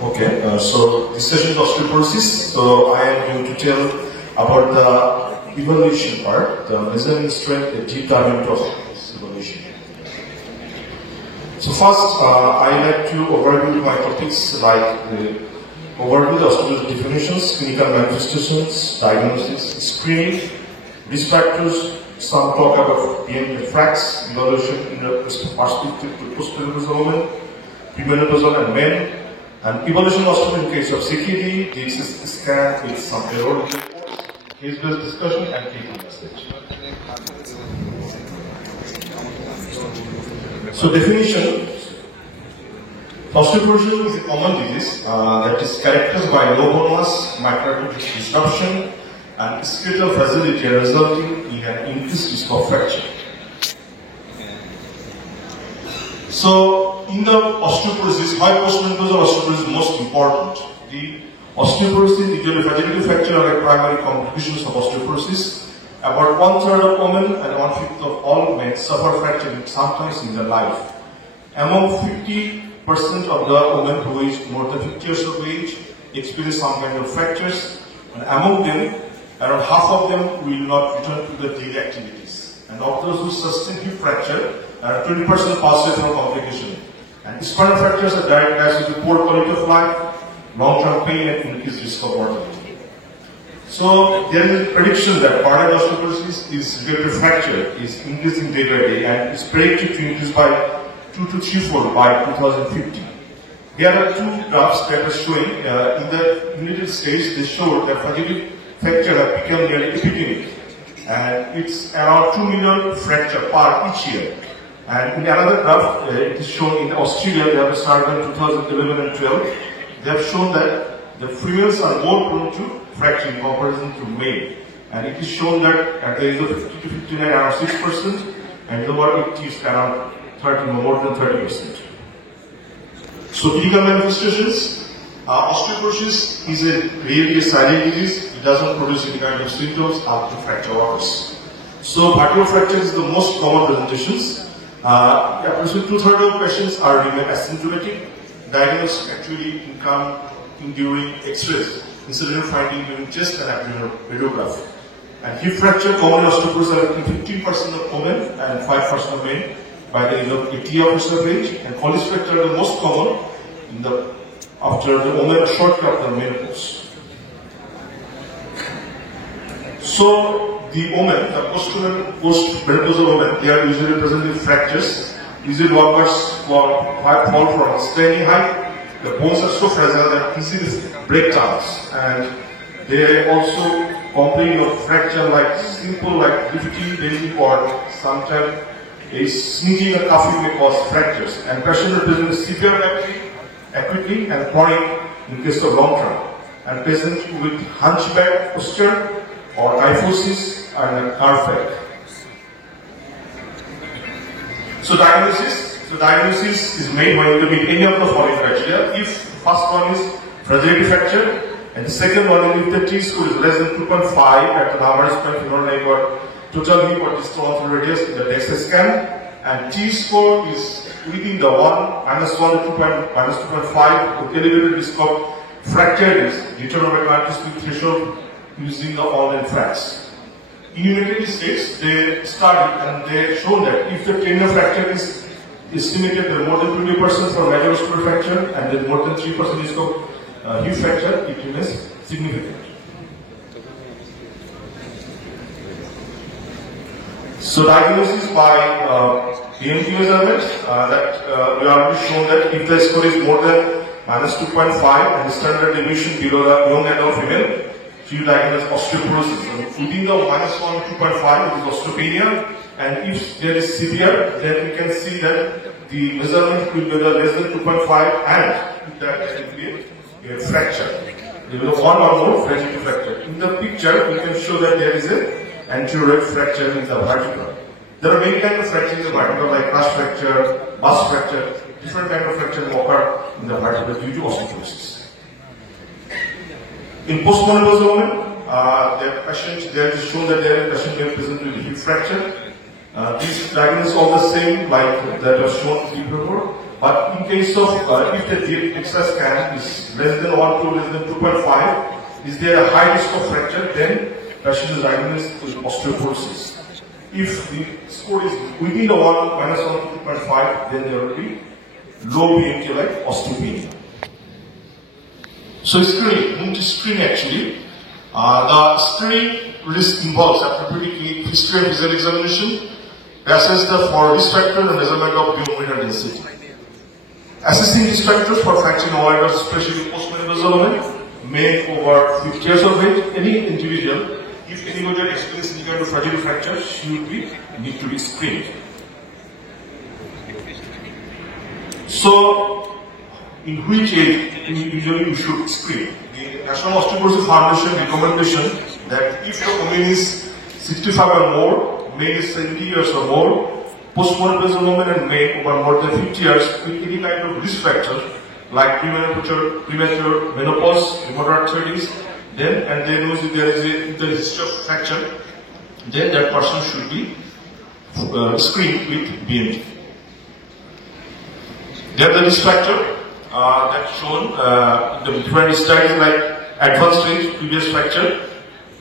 So this session is osteoporosis. So I am going to tell about the evaluation part, the measuring strength, the deep dive into evaluation. So first, I like to overview my topics like overview the osteoporosis definitions, clinical manifestations, diagnosis, screening, risk factors, some talk about BMI fracts, evaluation in the perspective to postmenopausal women, premenopausal and men, and evaluation of osteoporosis in case of CKD, DXS scan with some error reports, case-based discussion, and taking message. So definition, osteoporosis is a common disease that is characterized by low bone mass, microarticular disruption, and skeletal fragility resulting in an increased risk of fracture. So, in the osteoporosis, why postmenopausal osteoporosis is most important? The osteoporosis, the fragility fracture are the primary complications of osteoporosis. About 1/3 of women and 1/5 of all men suffer fracture sometimes in their life. Among 50% of the women who is more than 50 years of age experience some kind of fractures, and among them, around half of them will not return to the daily activities. And of those who sustain hip fracture, 20% pass away from complication. And spinal fractures are direct ties with poor quality of life, long-term pain, and increased risk of mortality. So there is a prediction that parallel osteoporosis is related to fracture is increasing day by day and is predicted to increase by 2 to 3-fold by 2050. There are two graphs that are showing in the United States. They show that fragility fracture have become nearly epidemic, and it's around 2 million fracture per each year. And in another graph, it is shown in Australia. They have started in 2011 and 12. They have shown that the females are more prone to fracture in comparison to male, and it is shown that at the age of 50 to 59, around 6%, and lower 80 is around 30, more than 30%. So clinical manifestations. Osteoporosis is really a silent disease. It doesn't produce any kind of symptoms after fracture occurs. So vertebral fracture is the most common presentations. Approximately 2/3 of patients are remain asymptomatic. Diagnosis actually come during X-rays instead of finding during chest and abdominal radiography. And hip fracture, common osteoporosis are 15% of women and 5% of men by the age of 80 years of age. And Colles fracture are the most common in the after the woman shortly after menopause. So the women, the post-menopausal women, they are usually present with fractures. Usually walkers fall from standing height. The bones are so fragile that easily break down, and they also complain of fracture like simple like lifting, bending, or sometimes a sneezing or coughing may cause fractures. And patients present severe acutely and chronic in case of long term, and patients with hunchback posture or kyphosis and curve back. So diagnosis is made when you meet any of the following criteria. If first one is fragility fracture, and the second one is if the T-score is less than 2.5 at the number spine femoral neck or total hip or distal radius in the DEXA scan, and T-score is within the -1 to -2.5 with elevated risk of fracture is determined by quantitative threshold using the all-in fracts. In United States, they studied and they shown that if the cranial fracture is estimated that more than 20% for major osteoporotic fracture and then more than 3% risk of hip fracture, it remains significant. So diagnosis by BMT measurement, we have already shown that if the score is more than -2.5 and standard deviation below the young adult female, she will diagnose osteoporosis. So within the -1 to 2.5, it is osteopenia, and if there is severe, then we can see that the measurement will be less than 2.5, and that will be a fracture. There will be one or more fragility fracture. In the picture, we can show that there is a anterior fracture in the vertebra. There are many kinds of fractures in the vertebra, like crush fracture, bus fracture, different kinds of fracture occur in the vertebra due to osteoporosis. In postmenopausal women, there is shown that there is a patient may present with hip fracture. These diagnoses all the same, like that was shown before. But in case of if the DXA scan is less than 1 to less than 2.5, is there a high risk of fracture? Then patient is diagnosed with osteoporosis. If the score is within the 1 minus 1 to 2.5, then there will be low BMT like osteopenia. So screening, moving to screening actually. The screening risk involves after predicting history and visual examination, assess the for risk factor and measurement of bone mineral density. Assessing risk factors for fracture in overall, especially post-menopausal men over 50 years of age, any individual, if anybody experiences any kind of fragile fracture, she would need to be screened. So, in which age usually you should screen? The National Osteoporosis Foundation recommendation that if your woman is 65 or more, male is 70 years or more, postmenopausal women and men over more than 50 years with any kind of risk factor like premature menopause, rheumatoid arthritis, then and they know if there is a history of fracture, then that person should be screened with BMT. There the risk factor that's shown in the different studies like advanced stage, previous fracture,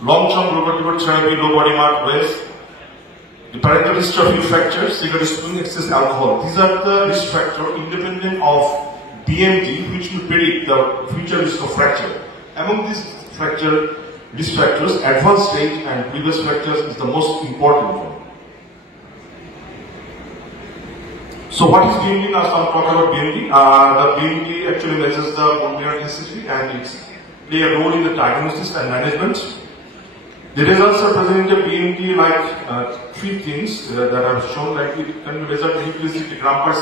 long-term rheumatoid therapy, low body mass, waist, the parental history of hip fracture, cigarette smoking, excess alcohol. These are the risk factors independent of BMT, which will predict the future risk of fracture. Among these fracture risk factors, advanced stage and previous fractures is the most important one. So what is BMT? Now some talk about BMT. The BMT actually measures the bone mineral density and it plays a role in the diagnosis and management. The results are presented in the BMT like three things that are shown, like it can be measured implicitly gram per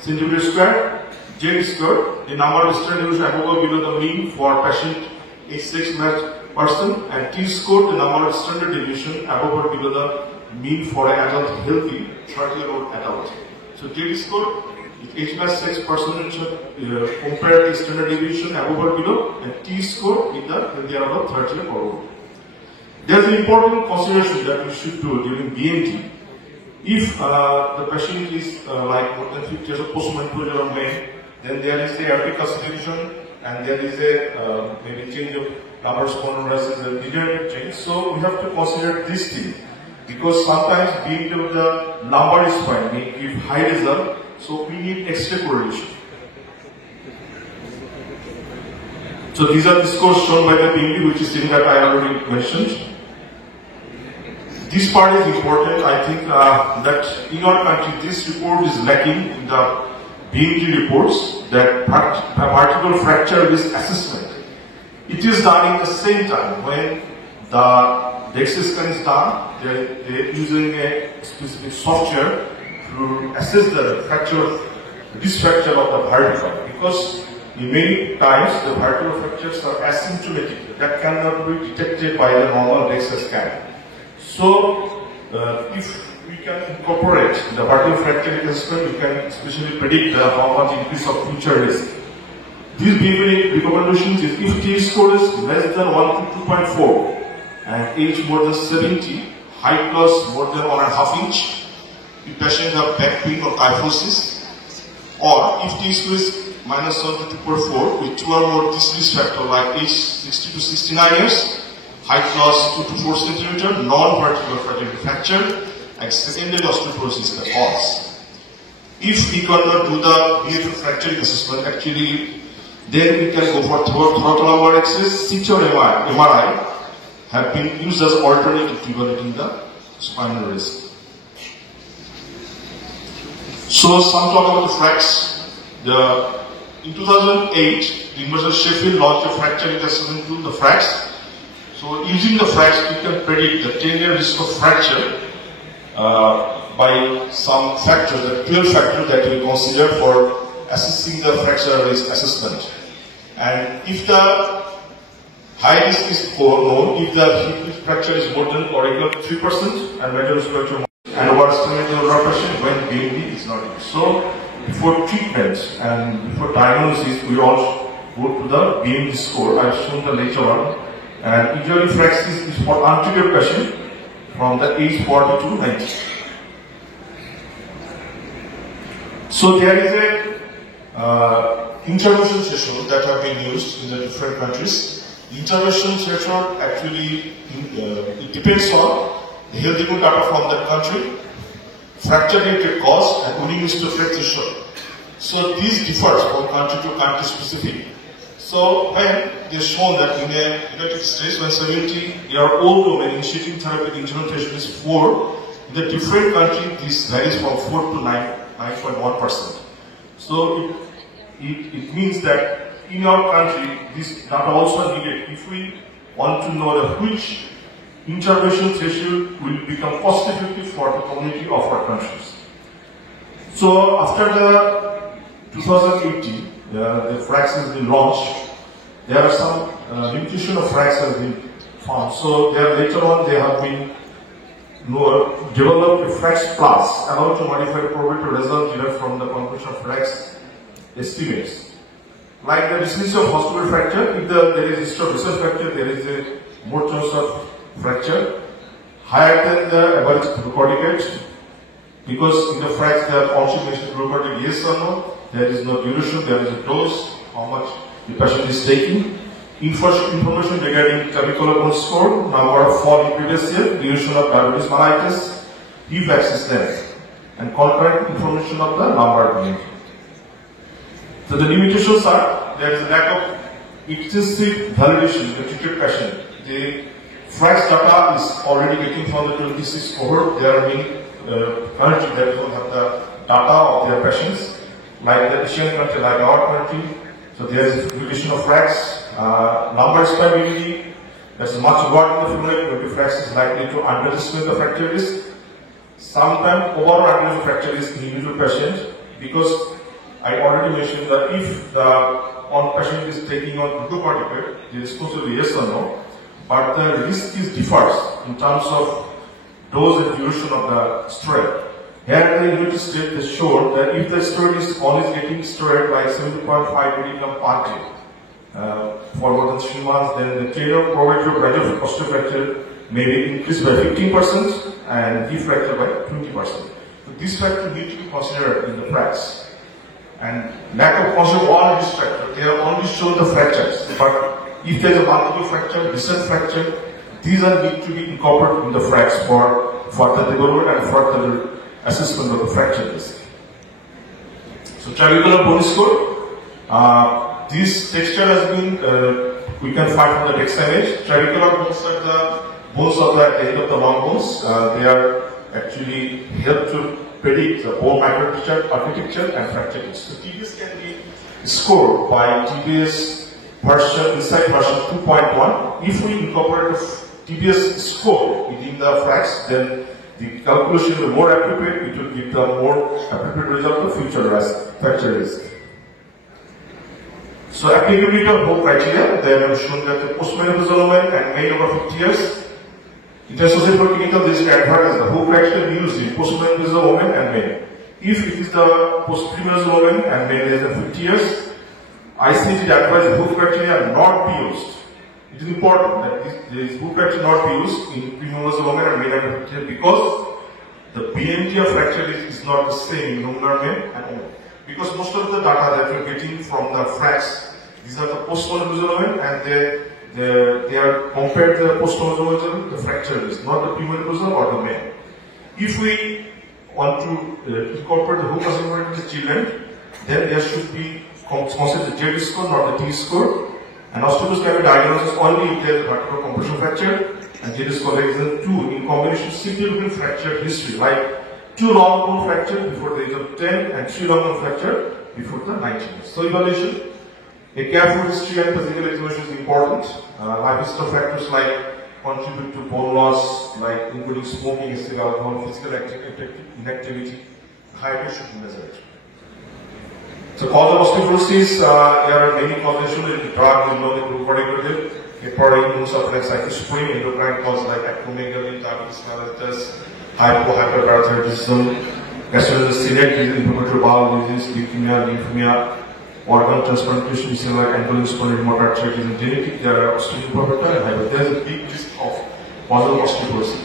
centimeter square, Z square, the number of standard deviation above or below the mean for patient age 6 matched person, and T score, the number of standard deviation above or below the mean for an adult healthy 30-year-old adult. So Z score, age matched 6 percentage compared to standard deviation above or below, and T score in the healthy adult 30-year-old. There is an important consideration that we should do during BMT. If the patient is like more than 50 years of postmenopausal men, then there is a aortic calcification and there is a maybe change of lumbar spondylosis and degenerative change. So we have to consider this thing because sometimes BMT of the lumbar is fine, we give high result, so we need extra correlation. So these are the scores shown by the BMT, which is thing that I already mentioned. This part is important. I think that in our country, this report is lacking in the BMT reports, that vertebral fracture risk assessment. It is done in the same time when the DXA scan is done. They're using a specific software to assess the fracture, risk fracture of the vertebra, because in many times the vertebral fractures are asymptomatic. That cannot be detected by the normal DXA scan. So, if we can incorporate the vertebral fracture assessment, we can especially predict how much increase of future risk. These BMT recommendations is if T score is less than 1 to 2.4 and age more than 70, height plus more than 1.5 inch, if patient have back pain or kyphosis, or if T score is minus 1 to 2.4 with 2 or more risk factor like age 60 to 69 years, height loss 2 to 4 centimeter, non-vertebral fracture, and secondary osteoporosis is the cause. If we cannot do the BMT fracture assessment, actually, then we can go for thoracic lumbar access. CT or MRI have been used as alternative to evaluating the spinal risk. So some talk about the fracts. In 2008, the University of Sheffield launched a fracture assessment tool, the FRAX. So using the FRAX, we can predict the 10-year risk of fracture by some factors, the 12 factors that we consider for assessing the fracture risk assessment. And if the high risk is known, if the hip fracture is more than or equal to 3% and major fracture and overestimated patient when BMT is not used. So before treatment and before diagnosis, we all go to the BMT score. I've shown the later on. And usually FRAX is for untreated patient from the age 40 to 90. So there is a intervention threshold that have been used in the different countries. Intervention threshold actually it depends on the health economic data from that country, fracture related cause, and willingness to pay threshold. So these differs from country to country specific. So when they shown that in the United States, when 70-year-old woman initiating therapy, the intervention threshold is 4. In the different country, this varies from 4 to 9.1%. So it means that in our country, this data also needed if we want to know that which intervention threshold will become cost effective for the community of our countries. So after the 2018, the FRAX has been launched. There are some limitation of FRAX has been found. So there later on they have been developed a FRAX Plus, allowed to modify the probability result derived from the conclusion of FRAX estimates. Like the disease of hospital fracture, if there is history of recent fracture, there is a more chance of fracture higher than the average corticate, because in the FRAX there are also mentioned corticate yes or no, there is no duration, there is a dose, how much the patient is taking. Information regarding clavicular bone score, number of fall in previous year, duration of diabetes mellitus, hip axis length, and concurrent information of the lumbar BMI. So the limitations are, there is a lack of extensive validation in the treated patient. The FRAX data is already getting from the 26 cohort. There are many countries that don't have the data of their patients, like the Asian country, like our country. So there is limitation of FRAX. Lumbar stability, there's much work in the femur, where the FRAX is likely to underestimate the fracture risk. Sometimes overall underestimate fracture risk in individual patient, because I already mentioned that if the patient is taking on glucocorticoid, the response will be yes or no, but the risk is differs in terms of dose and duration of the steroid. Here in the United States, they showed that if the steroid is always getting steroid like 7.5 milligram per day, for more than 3 months, then the trade-off probability of gradual osteofracture may be increased by 15% and hip fracture by 20%. So this factor need to be considered in the FRAX. And lack of concept of all these factors, they have only shown the fractures. But if there is a multiple fracture, recent fracture, these are need to be incorporated in the FRAX for further development and further assessment of the fracture risk. So clavicular bone score. This texture has been, we can find from the DEXA image. Clavicular bones are the bones of the end of the long bones. They are actually help to predict the bone microarchitecture and fracture risk. So TBS can be scored by TBS version, inside version 2.1. If we incorporate the TBS score within the FRAX, then the calculation will be more appropriate. It will give the more appropriate result of future fracture risk. So applicability of both criteria, they have shown that the postmenopausal women and men over 50 years, it is associated for clinical risk advert as the whole criteria used in postmenopausal women and men. If it is the postmenopausal women and men less than 50 years, ICD advises the whole criteria not be used. It is important that this whole criteria not be used in premenopausal women and men under 50 years, because the BMT of fracture is not the same in younger men and women. Because most of the data that we are getting from the FRAX, these are the postmenopausal women, and they are compared to the postmenopausal, the fracture risk, not the premenopausal or the men. If we want to incorporate the whole consideration in the children, then there should be considered the Z score, not the T score. And osteoporosis can be diagnosed only if there is a vertebral compression fracture, and Z score less than 2 in combination significant fracture history, like 2 long bone fracture before the age of 10 and 3 long bone fracture before the 19 years. So evaluation, a careful history and physical examination is important. Life history factors like contribute to bone loss, like including smoking, alcohol, physical inactivity, height should be measured. So cause of osteoporosis, there are many causes. The drug is known, the glucocorticoid, heparin, immune cyclosporine, endocrine causes like acromegaly, diabetes mellitus, hyperparathyroidism, gastrointestinal, inflammatory bowel disease, leukemia, lymphemia, organ transplantation, like ankylosing spondylosis, arthritis, and genetic. There are osteoporosis and hyper. There is a big risk of causal osteoporosis.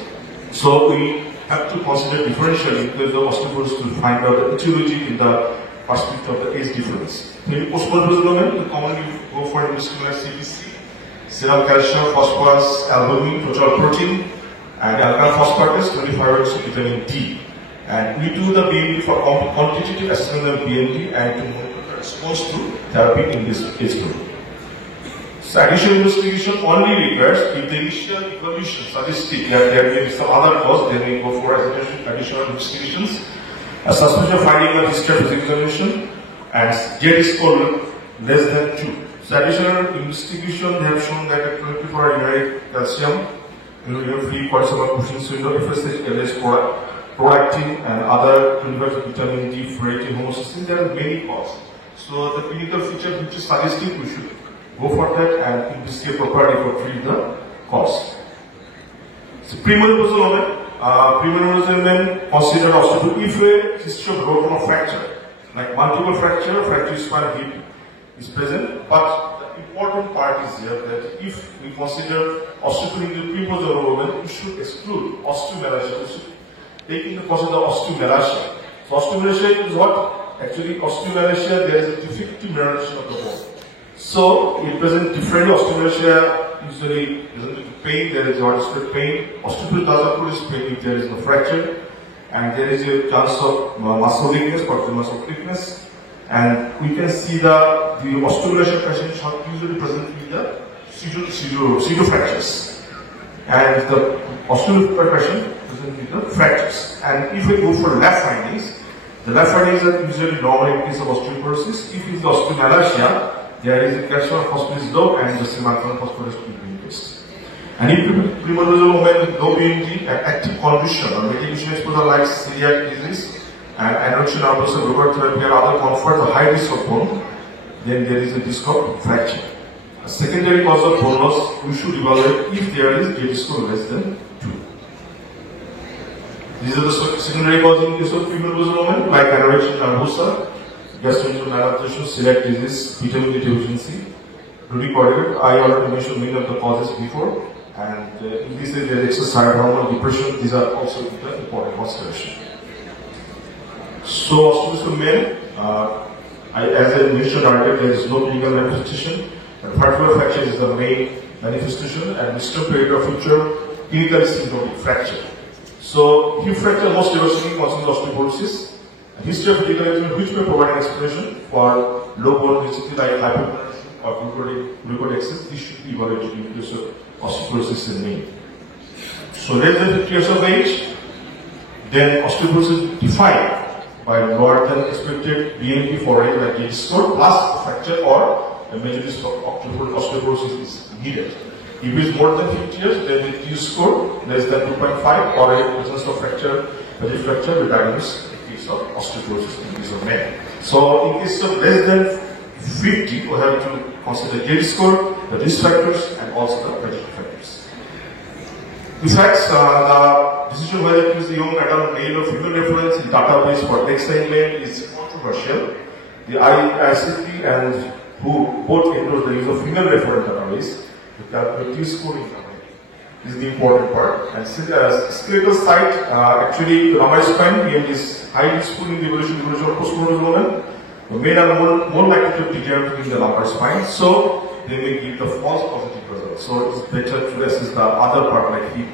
So we have to consider differentially because the osteoporosis to find out the etiology in the perspective of the age difference. Maybe postmenopausal women, we commonly go for industry like CBC, serum calcium, phosphorus, albumin, total protein, and alkaline phosphatase, 25% vitamin D. And we do the BMD for quantitative assessment of BMD and to monitor the response to therapy in this age group. So additional investigation only requires if the initial evolution suggests that there may be some other cause, then we go for additional investigations. A suspicion finding of history of examination and Z score less than 2. So additional investigation, they have shown that at 24 urine calcium, free cortisol Cushing's window, FSH, LS prolactin, and other converted vitamin D, ferritin, homocysteine. There are many causes. So the clinical feature which is suggestive, we should go for that and investigate properly for treat the cause. So premenopausal women. Premenopausal women consider osteoporosis if a history of rotator fracture, like multiple fracture spine hip is present. But the important part is here that if we consider osteoporosis in the premenopausal women, we should exclude osteomalacia. We should take into consideration the osteomalacia. So osteomalacia is what? Actually, osteomalacia, there is a defective mineralization of the bone. So it presents different osteomalacia. Usually present with pain, there is widespread pain. Osteoporosis does not produce pain if there is no fracture, and there is a chance of muscle weakness, particular muscle weakness. And we can see the osteomalacia patients are usually present with the pseudo fractures, and the osteomalacia patient present with the fractures. And if we go for lab findings, the lab findings are usually normal in case of osteoporosis. If it is osteomalacia, there is a calcium phosphorus low and the alkaline phosphorus will be increased. And if premenopausal women with low BMD and active condition or medication exposure like celiac disease and anorexia nervosa, rheumatoid therapy and other confer the high risk of bone, then there is a risk of fracture. A secondary cause of bone loss, we should evaluate if there is Z score less than 2. These are the secondary causes in case of premenopausal women like anorexia nervosa, gastrointestinal malabsorption, celiac disease, vitamin D deficiency, rheumatoid. I already mentioned many of the causes before, and in this there is exercise, hormone, depression. These are also important consideration. So, osteoporosis for men, as I mentioned earlier, there is no clinical manifestation, and vertebral fracture is the main manifestation, and distant period of future clinical symptomatic fracture. So, hip fracture most devastating causes osteoporosis. A history of critical exam which may provide an explanation for low bone density like hypotension or glucose excess. This should be evaluated in case of osteoporosis in men. So less than 50 years of age, then osteoporosis defined by lower than expected BMD for age like Z score plus fracture or a major risk of osteoporosis is needed. If it is more than 50 years, then the Z score less than 2.5 or a presence of fracture, fracture will diagnose of osteoporosis in case of men. So in case of less than 50, we have to consider Z score, the risk factors, and also the predictive factors. Besides, the decision whether to use the young adult male or female reference in database for textile men is controversial. The IICP and who both endorse the use of female reference database to calculate Z score in is the important part. And skeletal site, actually, the lumbar spine BMD is highly useful in the evolution of postmenopausal women. The men are more likely to degenerate in the lumbar spine, so they may give the false positive result. So it's better to assess the other part like hip.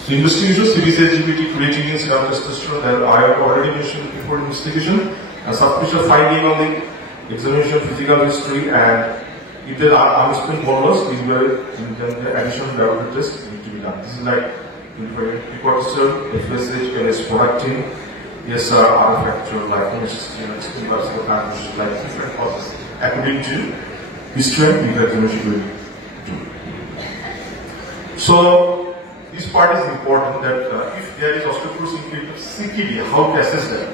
So investigation, CBC, LGBT, creatinine, serum testosterone, that I have already mentioned before investigation, and suspicious finding on the examination, physical history, and if there are unexplained bone loss, these were the additional laboratory tests need to be done. This is like cortisol, FSH, LS prolactin, ESR, other factors like homocysteine, explained vascular plant, like different causes. According to history, the examination will do. So this part is important that if there is osteoporosis in CKD, how to assess that?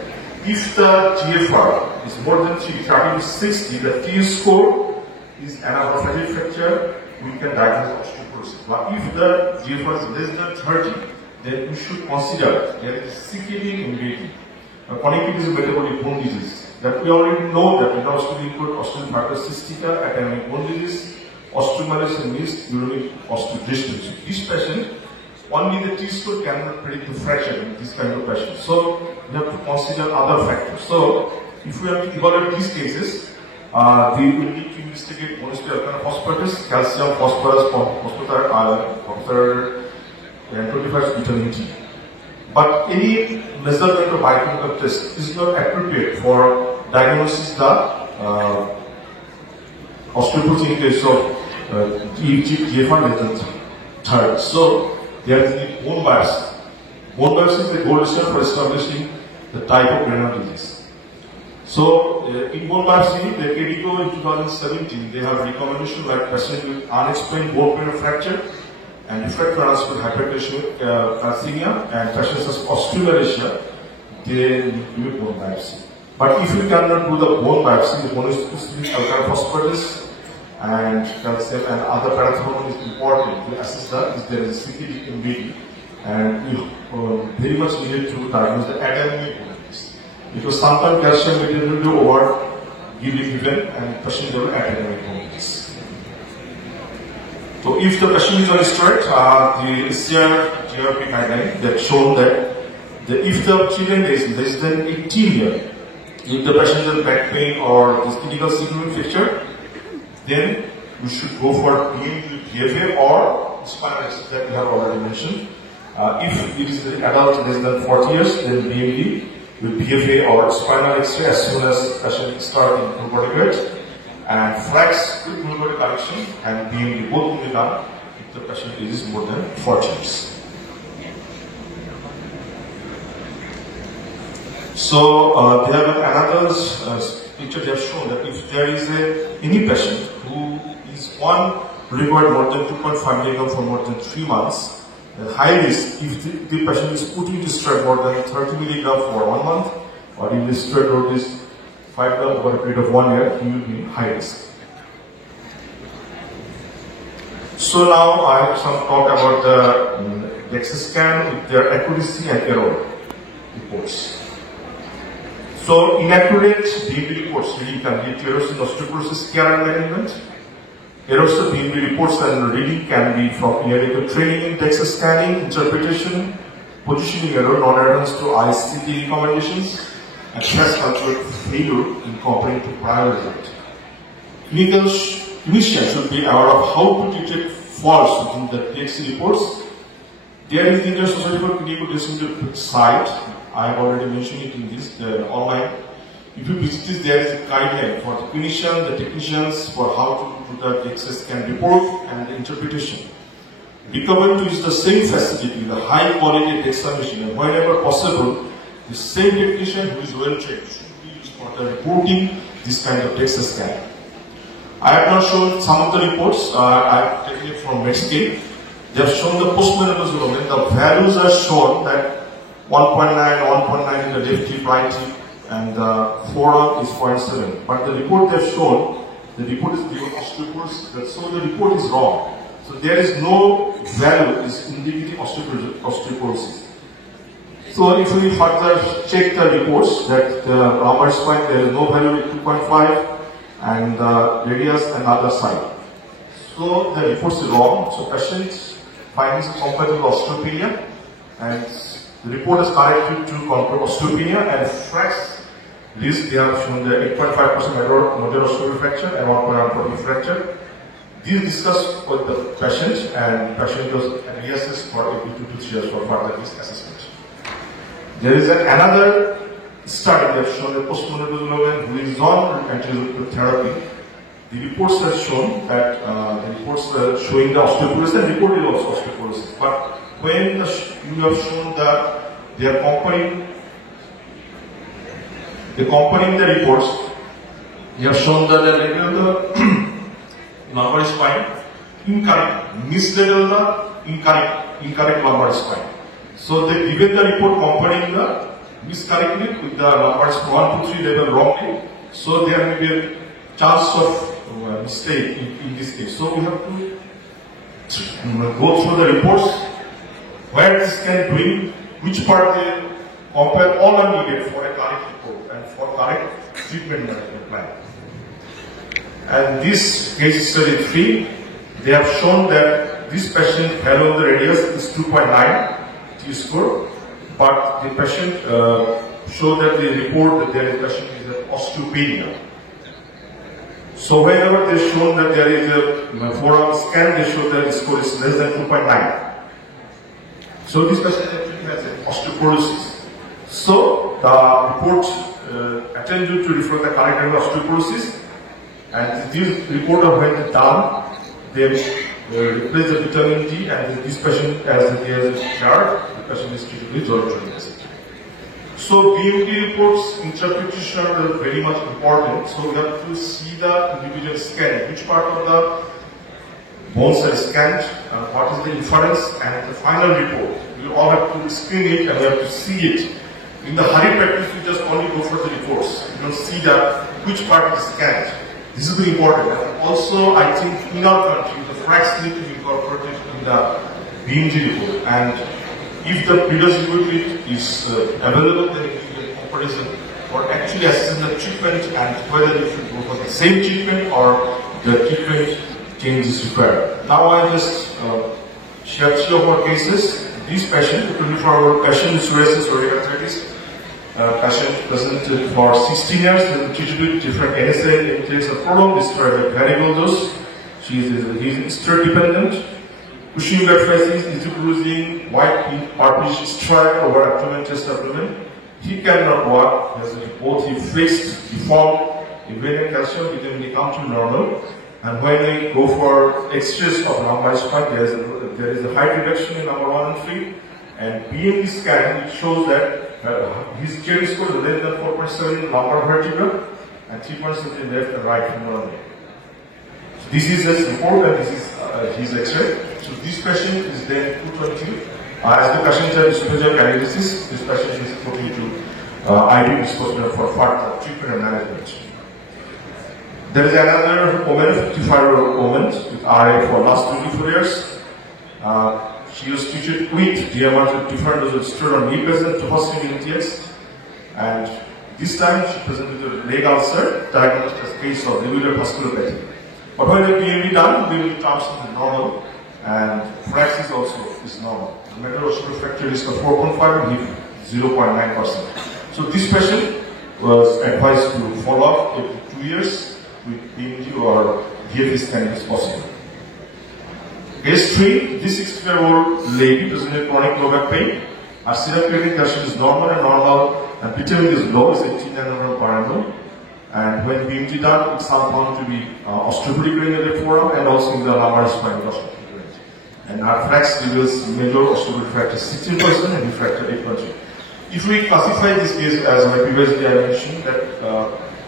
If the GFR is more than 30 to 60, the T score is another fragile fracture, we can diagnose osteoporosis. But if the GFR is less than 30, then we should consider there is CKD in baby. Connectivity is a metabolic bone disease. That we already know that in osteoporosis, osteoarthritis cystica, academic bone disease, osteomalacia means uremic osteodystrophy. This patient, only the T score cannot predict the fracture in this kind of patient. So we have to consider other factors. So, if we have to evaluate these cases, we will need to investigate monocytic alkaline phosphatase, calcium, phosphorus, phosphate iron, phosphate, and 25 vitamin D. But any measurement of biochemical test is not appropriate for diagnosis the osteoporosis in case of GFR less than third. So there is the bone biopsy. Bone biopsy is the gold standard for establishing the type of renal disease. So in bone biopsy, the KDIGO in 2017, they have recommendation like patients with unexplained bone marrow fracture and refractory with hypertension, calcemia, and patients with osteomalacia, they need to do bone biopsy. But if you cannot do the bone biopsy, the monocytic alkaline phosphatase and calcium and other parathormone is important to assess that if there is a CKD MBD, and you very much needed to diagnose the adenoma bone disease. Because sometimes calcium will be over given and patient will adenoma bone disease. So if the patient is on steroid, the SCR GRP guideline that shown that if the children is less than 18 years, if the patient has back pain or is critical significant fracture, then we should go for PFA or spinal X-ray that we have already mentioned. If it is an adult less than 40 years, then BMD with PFA or spinal X-ray as soon as patient start in glucocorticoid. And flex with glucocorticoid correction and BMD both will be done if the patient is more than 40 years. So they have another picture they have shown that if there is any patient who is required more than 2.5 mg for more than 3 months, high risk if the patient is put into steroid more than 30 mg for 1 month, or if the steroid dose is 5 g over a period of 1 year, he will be in high risk. So now I have some talk about the DEXA scan with their accuracy and error reports. So inaccurate BMD reports reading can lead to errors in osteoporosis care and management. Errors of BMD reports and reading can be from inadequate training in DEXA scanning, interpretation, positioning error, non-adherence to ICD recommendations, and stress calculate failure in comparing to prior result. Clinicians should be aware of how to detect faults within the DEXA reports. There is the Indian Society for Clinical Decision site. I have already mentioned it in this online. If you visit this, there is a guideline for the clinician, the technicians for how to do the DEXA scan report and the interpretation. Recommend to use the same facility, the high quality DEXA machine, and whenever possible, the same technician who is well trained should be used for the reporting this kind of DEXA scan. I have now shown some of the reports. I have taken it from Medscape. They have shown the post-menopause development. The values are shown that 1.9 in the left hip, right hip, and the forearm is 0.7. But the report they have shown, the report is given osteoporosis, so the report is wrong. So there is no value is indicating osteoporosis. So if we further check the reports that the lumbar spine there is no value at 2.5 and the radius another side. So the report is wrong. So patient findings compatible with osteopenia, and the report is corrected to control osteopenia and flex risk. They have shown the 8.5% moderate osteoporotic fracture and 1.1% fracture. These discussed with the patient, and patient was reassessed for every 2 to 3 years for further risk assessment. There is another study that shown the post-menopause woman who is on anti-retroviral therapy. The reports have shown that the reports are showing the osteoporosis, and report is also osteoporosis. But when you have shown that they are comparing the reports, they have shown that the regular lumbar spine incorrect, mislabeled the incorrect lumbar spine. So they given the report comparing the miscorrectly with the lumbar spine 1 to 3 level wrongly. So there may be a chance of mistake in this case. So we have to go through the reports where this can bring which part they compare, all are needed for a correct report and for correct treatment management plan. And this case study 3, they have shown that this patient value of the radius is 2.9 T-score, but the patient show that they report that their patient is an osteopenia. So whenever they shown that there is a forearm scan, they show that the score is less than 2.9. So this patient actually has an osteoporosis. So the report attended to reflect the correct level of osteoporosis, and this report when done, they replace the vitamin D, and this patient, as he has a chart, the patient is treated with zoretropic acid. So BMD reports interpretation are very much important. So we have to see the individual scan, which part of the bones are scanned, what is the inference, and the final report. We all have to screen it and we have to see it. In the hurry practice, we just only go for the reports. We don't see that which part is scanned. This is very important. And also, I think in our country, the FRAX need to be incorporated in the BMG report. And if the previous report is available, then it will be a comparison for actually assessing the treatment and whether you should go for the same treatment or the treatment change is required. Now I just share 3 of our cases. This patient, 24-hour patient with psoriasis or arthritis, patient presented for 16 years, has been treated with different NSAID, intakes of prolonged described at variable dose. He is steroid dependent. Cushing arthritis, erythrocruising, white purplish stripe over abdomen, chest abdomen. He cannot walk, he has both he fixed, deformed, in vein and calcium, vitamin D come to normal. And when we go for X-rays of lumbar spine, there is a height reduction in number 1 and 3. And BMD scan, it shows that his chair score is less than 4.7 in lumbar vertebra and 3.7 in left and right femoral neck. So this is his report and this is his X-ray. So this patient is then 220. As the patient has esophageal candidiasis, this patient is put into IV disposal for further treatment and management. There is another woman, 55-year-old woman with RA for last 24 years. She was treated with DMR with different doses of steroid on knee present to hospital NTS. And this time she presented with a leg ulcer, diagnosed as a case of liver vasculopathy. But when the BMD done, BMD comes to normal, and FRAX is also normal. The metabolic fracture risk of 4.5 and HIF 0.9%. So this patient was advised to follow up every 2 years with BMD or DFA scan if possible. Case 3, this 60-year-old lady presented with chronic low back pain. Her serum creatinine calcium is normal, and vitamin is low, is 18 nanogram per annum. And when BMG done, it's found to be osteoporotic range in the forearm and also in the lumbar spine osteoporotic range. And our FRAX reveals major osteoporotic fracture 16% and fracture 8%. If we classify this case as I previously mentioned, that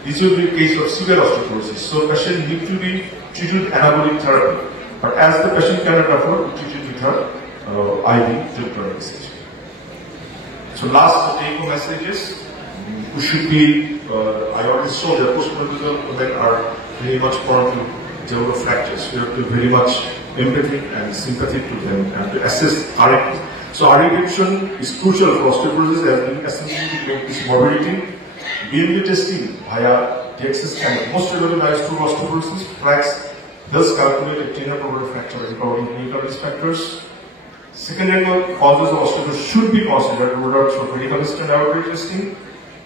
this will be a case of severe osteoporosis. So patient need to be treated with anabolic therapy. But as the patient cannot afford, we treat it with her IV zoretropic acid. So last take-home messages. We should be, I already saw that postmenopausal women are very much prone to develop fractures. We have to be very much empathetic and sympathetic to them and to assess correctly. So our education is crucial for osteoporosis as being essential to make this morbidity. BMD testing via DXA scan, most regularly lies to osteoporosis, FRAX does calculate a tender probable fracture recovery in clinical risk factors. Secondary causes of osteoporosis should be considered ruled out through medical history and laboratory testing.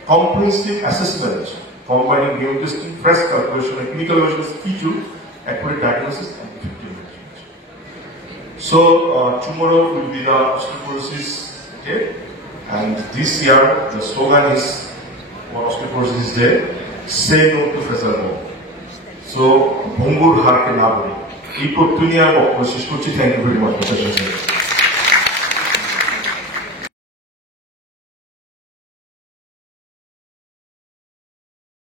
Comprehensive assessment combining BMD testing, FRAX calculation, and clinical evaluation is key to accurate diagnosis and effective management. So tomorrow will be the osteoporosis day, and this year the slogan is for osteoporosis day, say no to facial bone. So, Bhungur Harke Naburi. Thank you very much.